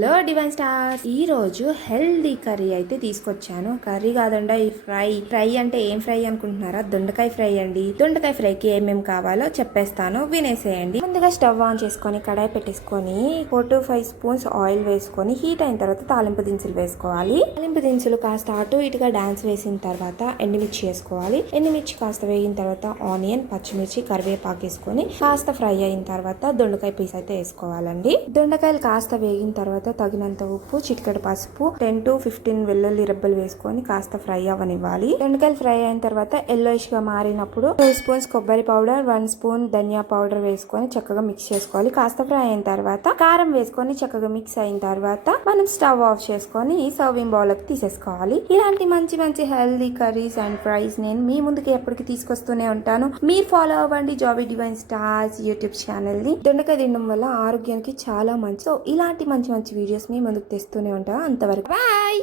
Hello divine stars. ఈ రోజు healthy curry అయితే తీసుకొచ్చాను. కర్రీ కాదండి, ఈ ఫ్రై అంటే ఏం ఫ్రై అనుకుంటున్నారా? దొండకాయ ఫ్రై అండి. దొండకాయ ఫ్రైకి ఏమేమి కావాలో చెప్పేస్తాను, వినేసేయండి. ముందుగా స్టవ్ ఆన్ చేసుకొని కడాయి పెట్టేసుకొని 4 to 5 స్పూన్స్ ఆయిల్ వేసుకొని హీట్ అయిన తర్వాత తాలింపు దినుసులు వేసుకోవాలి. తాలింపు దినుసులు కాస్త అటు ఇటుగా డాన్స్ వేసిన తర్వాత ఎండుమిర్చి వేసుకోవాలి. ఎండుమిర్చి కాస్త వేగిన తర్వాత ఆనియన్, పచ్చిమిర్చి, కరివేపాకు వేసుకొని కాస్త ఫ్రై అయిన తర్వాత దొండకాయ పీస్ అయితే వేసుకోవాలండి. దొండకాయలు కాస్త వేగిన తర్వాత తగినంత ఉప్పు, చిటికెడు పసుపు, 10 to 15 వెల్లుల్లి రెబ్బలు వేసుకొని కాస్త ఫ్రై అవ్వనివ్వాలి. దొండకాయలు ఫ్రై అయిన తర్వాత ఎల్లోయిష్ గా మారినప్పుడు 2 స్పూన్స్ కొబ్బరి పౌడర్, 1 స్పూన్ ధనియా పౌడర్ వేసుకొని చక్కగా మిక్స్ చేసుకోవాలి. కాస్త ఫ్రై అయిన తర్వాత కారం వేసుకొని చక్కగా మిక్స్ అయిన తర్వాత మనం స్టవ్ ఆఫ్ చేసుకొని సర్వింగ్ బౌల్ కి తీసేసుకోవాలి. ఇలాంటి మంచి మంచి హెల్దీ కర్రీస్ అండ్ ఫ్రైస్ నేను మీ ముందుకి ఎప్పటికీ తీసుకొస్తూనే ఉంటాను. మీరు ఫాలో అవ్వండి జాబీ డివైన్ స్టార్స్ యూట్యూబ్ ఛానల్ ని. దొండకాయ తినడం వల్ల ఆరోగ్యానికి చాలా మంచి. సో ఇలాంటి మంచి మంచి వీడియోస్ మీ ముందుకు తెస్తూనే ఉంటాను. అంతవరకు బాయ్.